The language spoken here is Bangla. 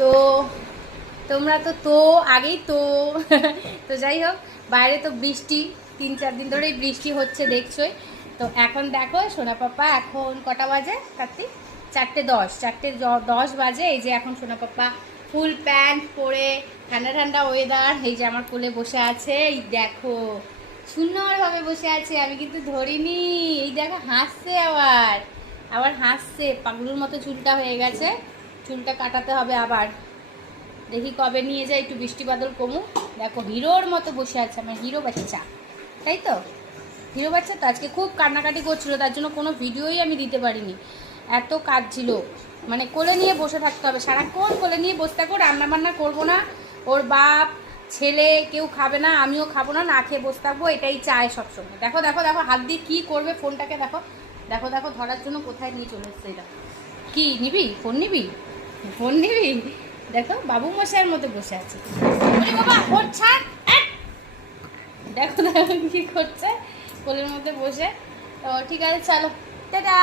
তো তোমরা তো আগেই তো তো যাই হোক, বাইরে তো বৃষ্টি 3-4 দিন ধরেই বৃষ্টি হচ্ছে দেখছোই। তো এখন দেখো সোনা পাপা এখন কটা বাজে কার্তিক? 4:10 বাজে। এই যে এখন সোনা পাপা ফুল প্যান্ট পরে ঠান্ডা ঠান্ডা ওয়েদার, এই যে আমার কোলে বসে আছে। এই দেখো সুন্দরভাবে বসে আছে, আমি কিন্তু ধরিনি। এই দেখো হাসছে, আবার আবার হাসছে, পাগলুর মতো চুলটা হয়ে গেছে, চুলটা কাটাতে হবে আবার। দেখি কবে নিয়ে যাই, একটু বৃষ্টি বাদল কমুক। দেখো হিরোর মতো বসে আছে আমার হিরো বাচ্চা, তাই তো? হিরো বাচ্চা তো আজকে খুব কান্নাকাটি করছিল, তার জন্য কোনো ভিডিওই আমি দিতে পারিনি, এত কাজ ছিল। মানে কোলে নিয়ে বসে থাকতে হবে সারাক্ষণ, কোলে নিয়ে বসে থাকো, রান্না বান্না করবো না, ওর বাপ ছেলে কেউ খাবে না, আমিও খাবো না, না খেয়ে বসে থাকবো, এটাই চায় সবসময়। দেখো দেখো দেখো হাত দিয়ে কী করবে ফোনটাকে, দেখো দেখো দেখো ধরার জন্য কোথায় নিয়ে চলে এসছে। এটা কি নিবি? ফোন নিবি? ফোন নিবি? দেখো বাবু মশাইয়ের মতো বসে আছে। বাবা ফোন ছাড়। দেখো দেখো কি করছে কোলের মধ্যে বসে। তো ঠিক আছে চলো, টাটা।